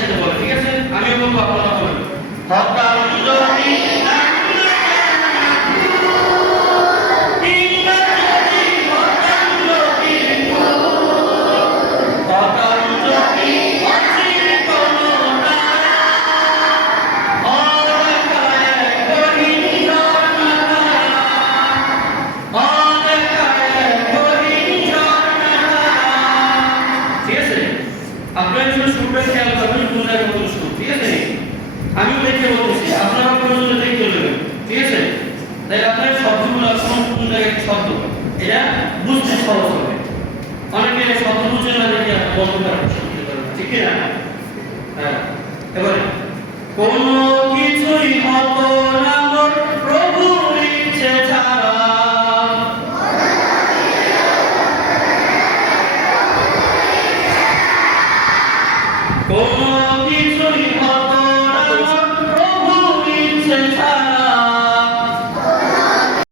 সাথে বলে, ঠিক আছে? আমিও বলবো, আপনারা বলবেন। হঠাৎ যদি আপনারা একটু শুরুটা খেয়াল করবেন, কোন জায়গায় কত শুরু, ঠিক আছে? আমিও দেখে বলতেছি, আপনারা প্রয়োজনে দেখে নেবেন, ঠিক আছে? তাই আপনার শব্দগুলো কোন জায়গায় শব্দ, এটা বুঝতে সহজ হবে। অনেকে শব্দ বুঝে না দেখে বলতে পারে, ঠিক না?